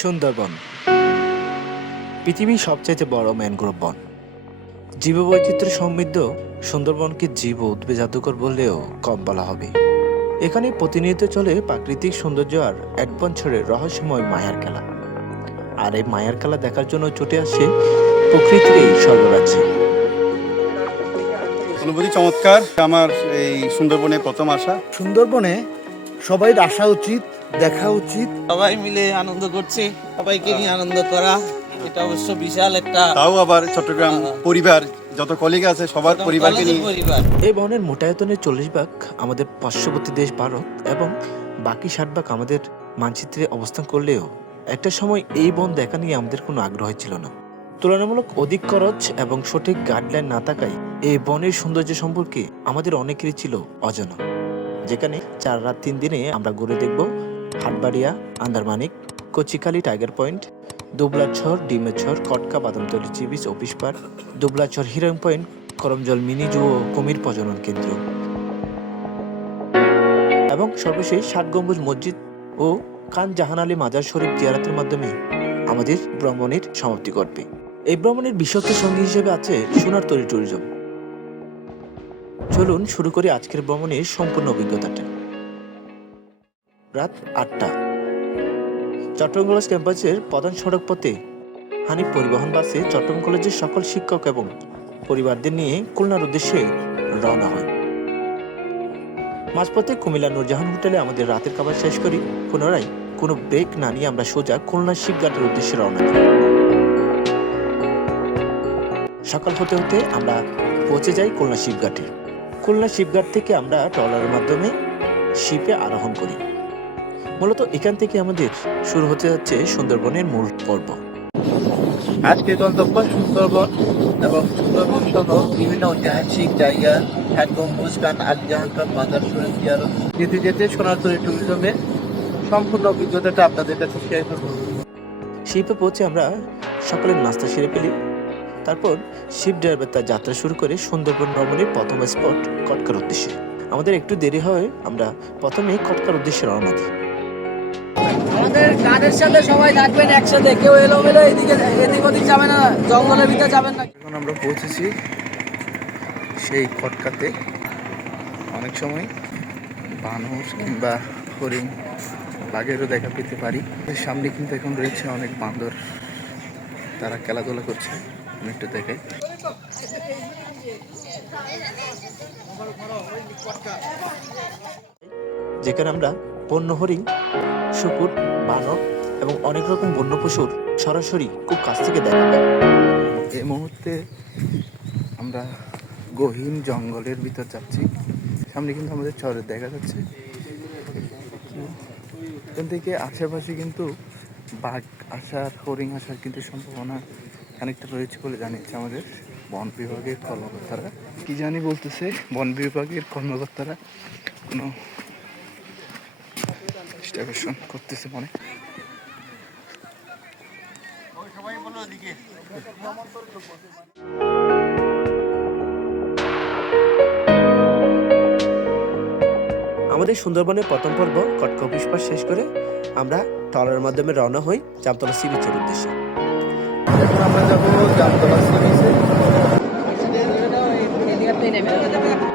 সুন্দরবন পৃথিবীর সবচেয়ে বড় ম্যানগ্রোভ বন। জীববৈচিত্র্য সমৃদ্ধ সুন্দরবনকে জীব উদ্ভিদ জাদুঘর বললেও কম বলা হবে। এখানে প্রতিনিয়ত চলে প্রাকৃতিক সৌন্দর্য আর অ্যাডভেঞ্চারের রহস্যময় মায়ার খেলা। আর এই মায়ার খেলা দেখার জন্য ছুটে আসে প্রকৃতির এই সর্বরাজ্যে। অনুভূতি চমৎকার। আমার এই সুন্দরবনে প্রথম আসা। সুন্দরবনে সবাই আসা উচিত, দেখা উচিত। সবাই মিলে আনন্দ করছি, সবাইকে নিয়ে আনন্দ করা, এটা অবশ্য বিশাল একটা। তাও আবার চট্টগ্রাম পরিবার, যত কলিগ আছে সবার পরিবারকে নিয়ে। এই বনের মোটায়তনের 40 ভাগ আমাদের পার্শ্ববর্তী দেশ ভারত এবং বাকি 60 ভাগ আমাদের মানচিত্রে অবস্থান করলেও একটা সময় এই বন দেখা নিয়ে আমাদের কোনো আগ্রহ ছিল না। তুলনামূলক অধিক খরচ এবং সঠিক গাইডলাইন না থাকায় এই বনের সৌন্দর্য সম্পর্কে আমাদের অনেকেরই ছিল অজানা। যেখানে 4 রাত 3 দিনে আমরা ঘুরে দেখব Hatbaria, Andharmanik, Kochikhali tiger point, Dublachar, Dimerchar, Katka, Badamtali sea beach, office park, Dublachar Hiron point, Karamjal mini zoo ও কুমির প্রজনন কেন্দ্র এবং সর্বশেষ 7 গম্বুজ মসজিদ ও খান জাহান আলী মাজার শরীফ জিয়ারতের মাধ্যমে আমাদের ভ্রমণের সমাপ্তি ঘটবে। এই ভ্রমণের বিশ্বস্ত সঙ্গী হিসেবে আছে সোনারতরী ট্যুরিজম। চলুন শুরু করি আজকের ভ্রমণের সম্পূর্ণ অভিজ্ঞতাটা। রাত 8টা। চট্টগ্রাম কলেজ ক্যাম্পাসের প্রধান সড়ক পথে হানিফ পরিবহন বাসে চট্টগ্রাম কলেজের সকল শিক্ষক এবং পরিবারদের নিয়ে খুলনার উদ্দেশ্যে রওনা হয়। মাঝপথে কুমিল্লা নূরজাহান হোটেলে আমাদের রাতের খাবার শেষ করি। পুনরায় কোনো ব্রেক না নিয়ে আমরা সোজা খুলনা শিপঘাটের উদ্দেশ্যে রওনা দিই। সকাল হতে হতে আমরা পৌঁছে যাই খুলনা শিপঘাটে। খুলনা শিপঘাট থেকে আমরা ট্রলারের মাধ্যমে শিপে আরোহণ করি। মূলত এখান থেকে আমাদের শুরু হতে যাচ্ছে সুন্দরবনের মূল পর্ব। আজকের গন্তব্য সুন্দরবন এবং সুন্দরবন সহ বিভিন্ন ঐতিহাসিক জায়গা, 7 গম্বুজ, খান আলী জাহান খান মাজার শরীফ জিয়ারত। যেতে যেতে সোনারতরী ট্যুরিজমের সম্পূর্ণ অভিজ্ঞতাটা আপনাদের কাছে শেয়ার করব। শিপে পৌঁছে আমরা সকালের নাস্তা সেরে ফেলি। তারপর শিপ ড্রাইভার তার যাত্রা শুরু করে সুন্দরবন ভ্রমণের প্রথম স্পট কটকার উদ্দেশ্যে। আমাদের একটু দেরি হয়, আমরা প্রথমে কটকার উদ্দেশ্যে রওনা দিই। আমাদের গানের সাথে সবাই থাকবেন একসাথে, কেউ এলোমেলো এদিক ওদিক যাবে না, জঙ্গলের ভিতরে যাবেন না। এখন আমরা পৌঁছেছি সেই কটকাতে। অনেক সময় বানর কিংবা হরিণ, বাঘেরও দেখা পেতে পারি। সামনে কিন্তু এখন রয়েছে অনেক বান্দর, তারা খেলাধুলা করছে। আমি একটু দেখাই। যেখানে আমরা বন্য হরিণ, শুকুর, বানর এবং অনেক রকম বন্য পশুর সরাসরি খুব কাছ থেকে দেখা যায়। এই মুহূর্তে আমরা গহীন জঙ্গলের ভিতর যাচ্ছি। সামনে কিন্তু আমাদের চরে দেখা যাচ্ছে। এখান থেকে আশেপাশে কিন্তু বাঘ আসার, হরিণ আসার কিন্তু সম্ভাবনা খানিকটা রয়েছে বলে জানিয়েছে আমাদের বন বিভাগের কর্মকর্তারা। কি জানি বলতেছে বন বিভাগের কর্মকর্তারা, কোনো স্টেশন করতেছে মনে। আমাদের সুন্দরবনের প্রথম পর্ব কটকা অফিস পাস শেষ করে আমরা ট্রলারের মাধ্যমে রওনা হই জামতলা সি বিচের উদ্দেশ্যে। এখন আমরা যাবো জামতলা সি বিচে।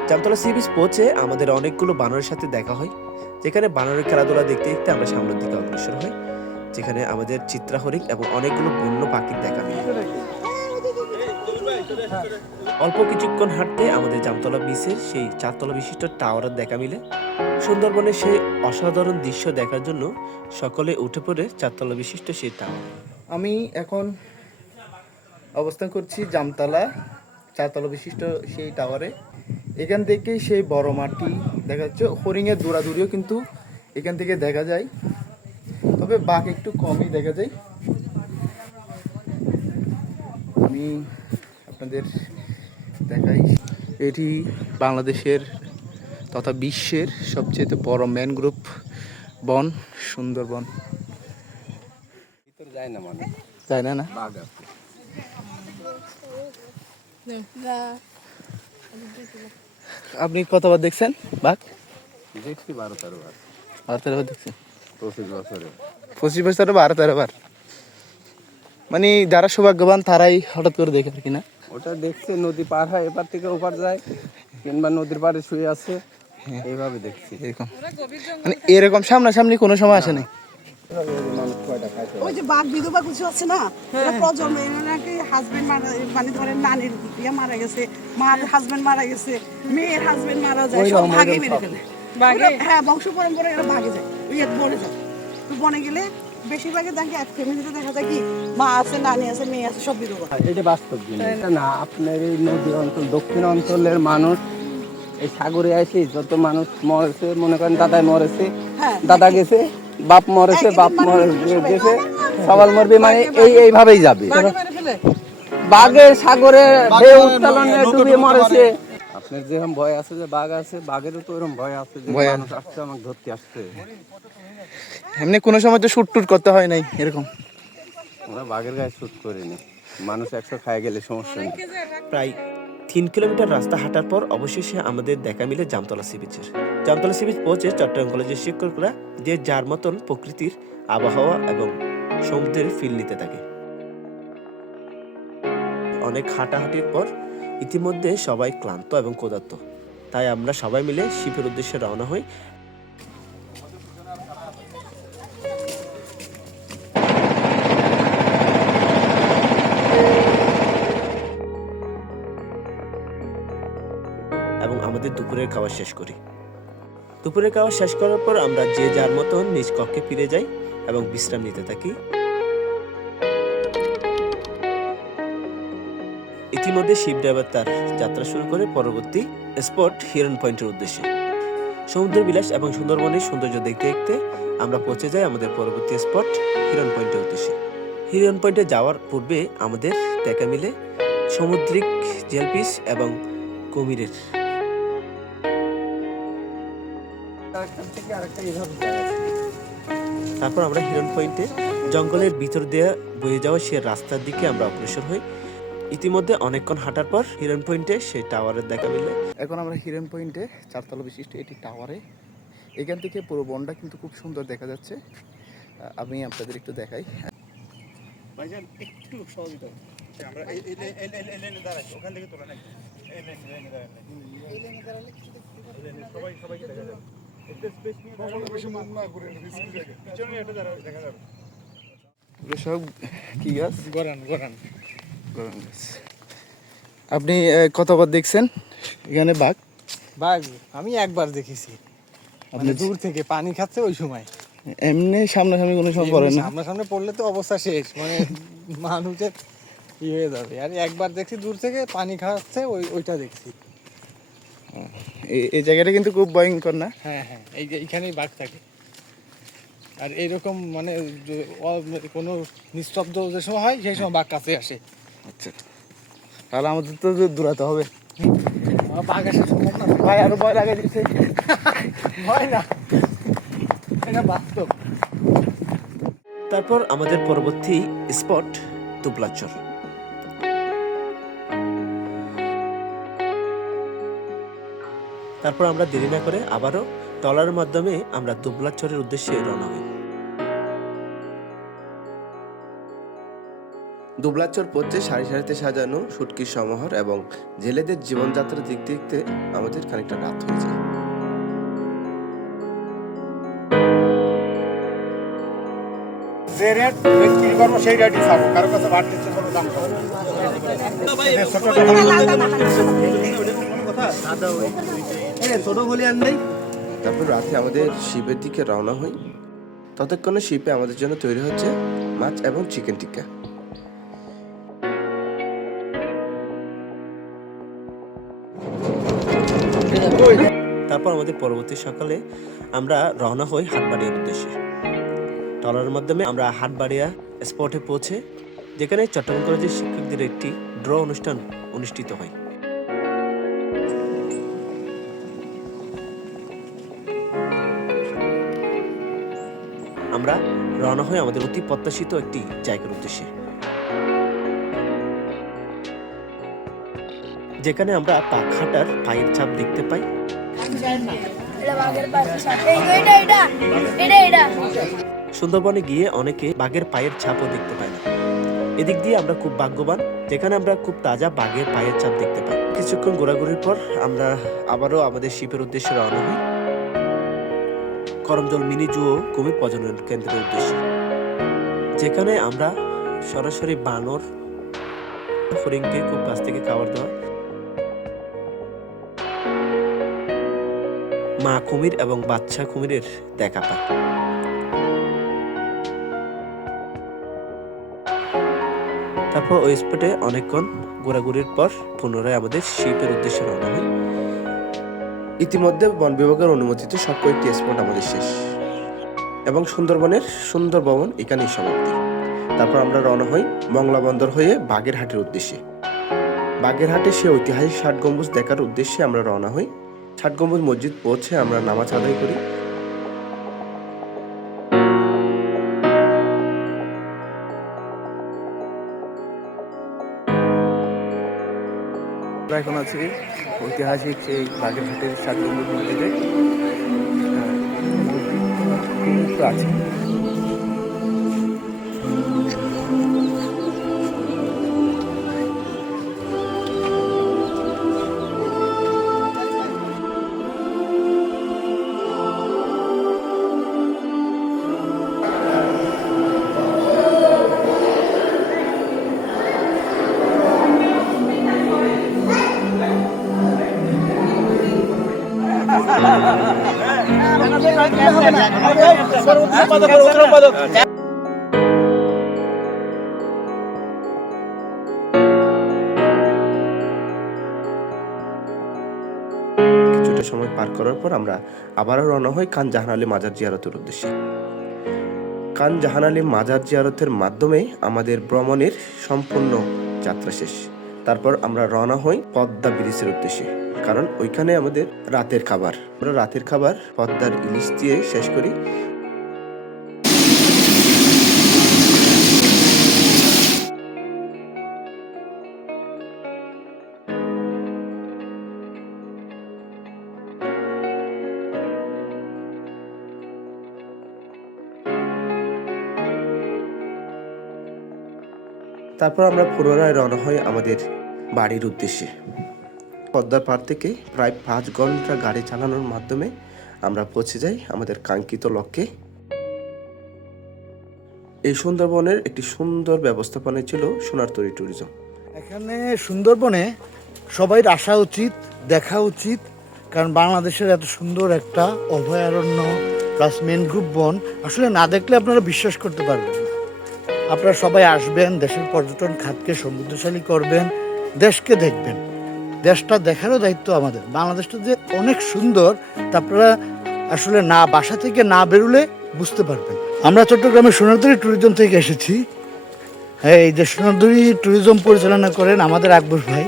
জামতলা সি বিচ পৌঁছে আমাদের অনেকগুলো বানরের সাথে দেখা হয়। যেখানে বানরের খেলাধুলা দেখতে দেখতে আমরা সামনের দিকে অগ্রসর হই, যেখানে আমাদের চিত্রা হরিণ এবং অনেকগুলো বন্য পাখির দেখা মিলে। অল্প কিছুক্ষণ হাঁটতে আমাদের জামতলা বিচের সেই 4 তলা বিশিষ্ট টাওয়ারের দেখা মিলে। সুন্দরবনের সেই অসাধারণ দৃশ্য দেখার জন্য সকলে উঠে পড়ে 4 তলা বিশিষ্ট সেই টাওয়ার। আমি এখন অবস্থান করছি জামতলা 4 তলা বিশিষ্ট সেই টাওয়ারে। এখান থেকে সেই বড় মাটি দেখা যাচ্ছে। হরিণের দৌড়াদৌড়িও কিন্তু এখান থেকে দেখা যায়, তবে বাঘ একটু কমই দেখা যায়। আমি আপনাদের দেখাই, এটি বাংলাদেশের তথা বিশ্বের সবচেয়ে বড় ম্যানগ্রোভ বন সুন্দরবন। যায় না না আপনি কতবার দেখছেন বাঘ? দেখছি 12-13 বার। 12-13 বার দেখছেন? 25 বছরে। 25 বছরে 12-13 বার। মানে যারা সৌভাগ্যবান তারাই হঠাৎ করে দেখে আর কি না? ওটা দেখছে নদী পার হয় এপার থেকে ওপার যায়, কিংবা নদীর পাড়ে শুয়ে আছে, এইভাবে দেখছি। এরকম মানে এরকম সামনাসামনি কোনো সময় আসে নাই? ওই যে বাঘ বিধবা কিছু আছে না, ওরা প্রজন্ম নাকি হাজবেন্ড মারা, মানে ধরেন নানির বিয়ে মারা গেছে, মার হাজবেন্ড মারা গেছে, মেয়ের হাজবেন্ড মারা যায়, সব ভাগে মেরে ফেলে। হ্যাঁ, বংশ পরম্পরা এরা ভাগে যায়, ওই বনে যায়। তো বনে গেলে বেশিরভাগই দেখে এক ফ্যামিলিতে দেখা যায় কি মা আছে, নানি আছে, মেয়ে আছে, সব বিধবা। এটা বাস্তব জিনিস। এটা না, আপনার এই নদী অঞ্চল, দক্ষিণ অঞ্চলের মানুষ এই সাগরে আসে যত মানুষ মরেছে, মনে করেন দাদাই মরেছে, হ্যাঁ, দাদা গেছে, বাপ মরেছে, বাপ গেছে, সবাই মরবে, মানে এইভাবেই যাবে। ভাগে মেরে ফেলে। বাঘে সাগরে ঢেউ উত্তোলনে ডুবে মরেছে। আপনার যেরকম ভয় আছে যে বাঘ আছে, বাঘেরও তো এরকম ভয় আছে যে ভয় মানুষ আসছে আমাকে ধরতে আসছে। এমনি কোনো সময় তো শুট টুট করতে হয় নাই এরকম? আমরা বাঘের গায়ে শুট করিনি, মানুষ 100 খায় গেলে সমস্যা নেই। প্রায় 3 কিলোমিটার রাস্তা হাঁটার পর অবশেষে আমাদের দেখা মিলে জামতলা সি বিচের। জামতলা সি বিচ পৌঁছে চট্টগ্রাম কলেজের শিক্ষকরা যে যার মতন প্রকৃতির আবহাওয়া এবং সমুদ্রের ফিল নিতে থাকে। অনেক হাঁটাহাঁটির পর ইতিমধ্যে সবাই ক্লান্ত এবং ক্ষুধার্ত, তাই আমরা সবাই মিলে শিপের উদ্দেশ্যে রওনা হই। এবং আমাদের দুপুরের খাওয়া শেষ করি। দুপুরের খাওয়া শেষ করার পর আমরা যে যার মতন নিজ কক্ষে ফিরে যাই এবং বিশ্রাম নিতে থাকি। ইতিমধ্যে শিপ ড্রাইভার তার যাত্রা শুরু করে পরবর্তী স্পট হিরন পয়েন্টের উদ্দেশ্যে। সমুদ্র বিলাস এবং সুন্দরবনের সৌন্দর্য দেখতে দেখতে আমরা পৌঁছে যাই আমাদের পরবর্তী স্পট হিরন পয়েন্টের উদ্দেশ্যে। হিরন পয়েন্টে যাওয়ার পূর্বে আমাদের দেখা মিলে সামুদ্রিক জেলফিশ এবং কুমিরের। তারপর আমরা হিরন পয়েন্টে জঙ্গলের ভিতর দিয়ে বয়ে যাওয়া সে রাস্তার দিকে আমরা অগ্রসর হই। ইতিমধ্যে অনেকক্ষণ হাঁটার পর হিরন পয়েন্টে সেই টাওয়ারের দেখা মিলে। এখন আমরা হিরন পয়েন্টে 4 তলা বিশিষ্ট এটি টাওয়ারে। এখান থেকে পুরো বনটা কিন্তু খুব সুন্দর দেখা যাচ্ছে। আমি আপনাদের একটু দেখাই। সব কি গাছ? গরান গাছ। আপনি কতবার দেখছেন এখানে বাঘ? বাঘ আমি একবার দেখেছি, মানে দূর থেকে পানি খাচ্ছে ওই সময়। এমনি সামনাসামনি কোনো সময় পড়ে না? সামনে পড়লে তো অবস্থা শেষ, মানে মানুষের ই হয়ে যাবে। আর একবার দেখছি দূর থেকে পানি খাচ্ছে, ওইটা দেখছি। এই জায়গাটা কিন্তু খুব ভয়ঙ্কর না? হ্যাঁ হ্যাঁ, এইখানেই বাঘ থাকে। আর এইরকম মানে কোনো নিস্তব্ধ যে সময় হয় সেই সময় বাঘ কাছে আসে। আচ্ছা, তাহলে আমাদের তো দূরাতে হবে। বাঘ আসা সম্ভব না ভাই, আরো ভয় লাগে দিচ্ছে। ভয় না, এটা বাস্তব। তারপর আমাদের পরবর্তী স্পট দুবলাচর। তারপর আমরা দেরি না করে আবারও ট্রলারের মাধ্যমে আমরা দুবলাচরের উদ্দেশ্যে রওনা হই। দুবলাচর পথে সারি সারিতে সাজানো শুটকির সমাহার এবং জেলেদের জীবনযাত্রা দেখতে দেখতে আমাদের খানিকটা রাত হয়ে যায়। যে রেট বিক্রি করবো সেই রেটই খাবো, কারো কাছে বাড়তি কোনো দাম খাবো ছোট বলি আর নেই। তারপর রাতে আমাদের শিপের দিকে রওনা হই। ততক্ষণে শিপে আমাদের জন্য তৈরি হচ্ছে মাছ এবং চিকেন টিক্কা। তারপর আমাদের পরবর্তী সকালে আমরা রওনা হই হাটবাড়িয়ার উদ্দেশ্যে। ট্রলারের মাধ্যমে আমরা হাটবাড়িয়া স্পটে পৌঁছে, যেখানে চট্টগ্রাম কলেজের শিক্ষকদের একটি ড্র অনুষ্ঠান অনুষ্ঠিত হয়। আমরা রওনা হই আমাদের অতি প্রত্যাশিত একটি জায়গার উদ্দেশ্যে, যেখানে আমরা পাখাটার পায়ের ছাপ দেখতে পাই। সুন্দরবনে গিয়ে অনেকে বাঘের পায়ের ছাপও দেখতে পায় না, এদিক দিয়ে আমরা খুব ভাগ্যবান, যেখানে আমরা খুব তাজা বাঘের পায়ের ছাপ দেখতে পাই। কিছুক্ষণ ঘোরাঘুরির পর আমরা আবারও আমাদের শিপের উদ্দেশ্যে রওনা হই, করমজল মিনি জু ও কুমির প্রজনন কেন্দ্রের উদ্দেশ্যে, যেখানে আমরা সরাসরি বানর, হরিণকে খুব কাছ থেকে খাবার দেওয়া, মা কুমির এবং বাচ্চা কুমিরের দেখা পাই। তারপর ওই স্পটে অনেকক্ষণ ঘোরাঘুরির পর পুনরায় আমাদের শিপের উদ্দেশ্যে রওনা হয়। ইতিমধ্যে বন বিভাগের অনুমোদিত সব কয়েকটি স্পট আমাদের শেষ এবং সুন্দরবনের সুন্দর ভবন এখানেই সমাপ্তি। তারপর আমরা রওনা হই মংলা বন্দর হয়ে বাগেরহাটের উদ্দেশ্যে। বাগেরহাটে সে ঐতিহাসিক ৬০ গম্বুজ দেখার উদ্দেশ্যে আমরা রওনা হই। ৬০ গম্বুজ মসজিদ পৌঁছে আমরা নামাজ আদায় করি। আমরা এখন আছি ঐতিহাসিক সেই বাগেরহাটের ৬০ গম্বুজ মসজিদে। আছে কিছুটা সময় পার করার পর আমরা আবারও রওনা হই খান জাহান আলী মাজার জিয়ারতের উদ্দেশ্যে। খান জাহান আলী মাজার জিয়ারতের মাধ্যমে আমাদের ভ্রমণের সম্পূর্ণ যাত্রা শেষ। তারপর আমরা রওনা হই পদ্মা ব্রিজের উদ্দেশ্যে, কারণ ওইখানে আমাদের রাতের খাবার। আমরা রাতের খাবার পদ্মার ইলিশ দিয়ে শেষ করি। তারপর আমরা পুনরায় রওনা হই আমাদের বাড়ির উদ্দেশ্যে। পদ্মার পাড় থেকে প্রায় ৫ ঘন্টা গাড়ি চালানোর মাধ্যমে আমরা পৌঁছে যাই আমাদের কাঙ্ক্ষিত লক্ষ্যে। এই সুন্দরবনের একটি সুন্দর ব্যবস্থাপনায় ছিল সোনারতরী ট্যুরিজম। এখানে সুন্দরবনে সবাই আসা উচিত, দেখা উচিত, কারণ বাংলাদেশের এত সুন্দর একটা অভয়ারণ্য প্লাস ম্যানগ্রোভ বন আসলে না দেখলে আপনারা বিশ্বাস করতে পারবেন না। আপনারা সবাই আসবেন, দেশের পর্যটন খাতকে সমৃদ্ধশালী করবেন, দেশকে দেখবেন। দেশটা দেখারও দায়িত্ব আমাদের। বাংলাদেশটা যে অনেক সুন্দর তা আপনারা আসলে না বাসা থেকে না বেরোলে বুঝতে পারবেন। আমরা চট্টগ্রামের সোনারতরী ট্যুরিজম থেকে এসেছি। এই যে সোনারতরী ট্যুরিজম পরিচালনা করেন আমাদের আকবর ভাই।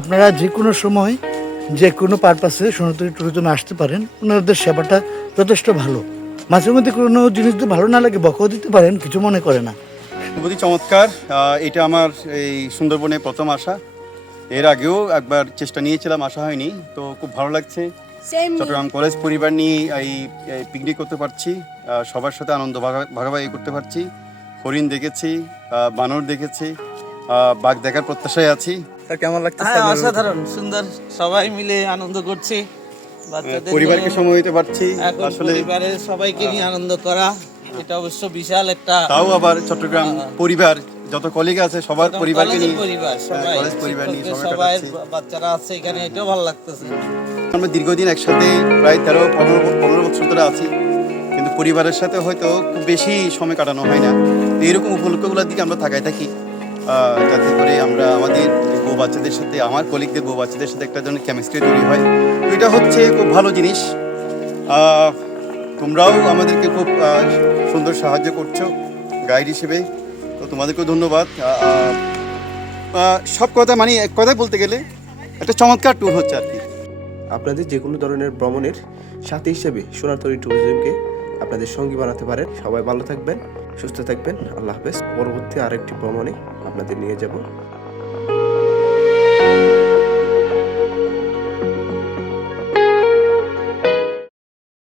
আপনারা যে কোনো সময় যে কোনো পারপাসে সোনারতরী ট্যুরিজমে আসতে পারেন। ওনাদের সেবাটা যথেষ্ট ভালো। মাঝে মধ্যে কোনো জিনিস যদি ভালো না লাগে বকাও দিতে পারেন, কিছু মনে করে না। খুবই চমৎকার। এটা আমার এই সুন্দরবনে প্রথম আসা। এর আগেও একবার চেষ্টা নিয়েছিলাম, আসা হয়নি। তো খুব ভালো লাগছে। চট্টগ্রাম কলেজ পরিবার নিয়ে এই পিকনিক করতে পারছি, সবার সাথে আনন্দ ভাগাভাগি করতে পারছি। হরিণ দেখেছি, বানর দেখেছি, বাঘ দেখার প্রত্যাশায় আছি। স্যার কেমন লাগছে? অসাধারণ সুন্দর, সবাই মিলে আনন্দ করছি, পরিবারকে সময় দিতে পারছি। আসলে পরিবারের সবাইকে নিয়ে আনন্দ করা এটা অবশ্য বিশাল একটা। তাও আবার চট্টগ্রাম পরিবার যত কলিগ আছে সবার পরিবারকে নিয়ে, পরিবার সবাই, কলেজ পরিবার নিয়ে সবাই বাচ্চারা আছে এখানে, এটাও ভালো লাগতেছে। আমরা দীর্ঘদিন একসাথে প্রায় 13-15 বছর ধরে আছি, কিন্তু পরিবারের সাথে হয়তো খুব বেশি সময় কাটানো হয় না। তো এরকম উপলক্ষগুলোর দিকে আমরা তাকাই থাকি, যাতে করে আমরা আমাদের বউ বাচ্চাদের সাথে, আমার কলিগদের বউ বাচ্চাদের সাথে একটা ধরনের কেমিস্ট্রি তৈরি হয়। তো এটা হচ্ছে খুব ভালো জিনিস। তোমরাও আমাদেরকে খুব সুন্দর সাহায্য করছো গাইড হিসেবে, তো তোমাদেরকেও ধন্যবাদ। সব কথা মানে এক কথায় বলতে গেলে একটা চমৎকার ট্যুর হচ্ছে আর কি। আপনাদের যে কোনো ধরনের ভ্রমণের সাথী হিসেবে সোনারতরী ট্যুরিজমকে আপনাদের সঙ্গী বানাতে পারেন। সবাই ভালো থাকবেন, সুস্থ থাকবেন। আল্লাহ হাফেজ। পরবর্তী আরেকটি ভ্রমণে আপনাদের নিয়ে যাব।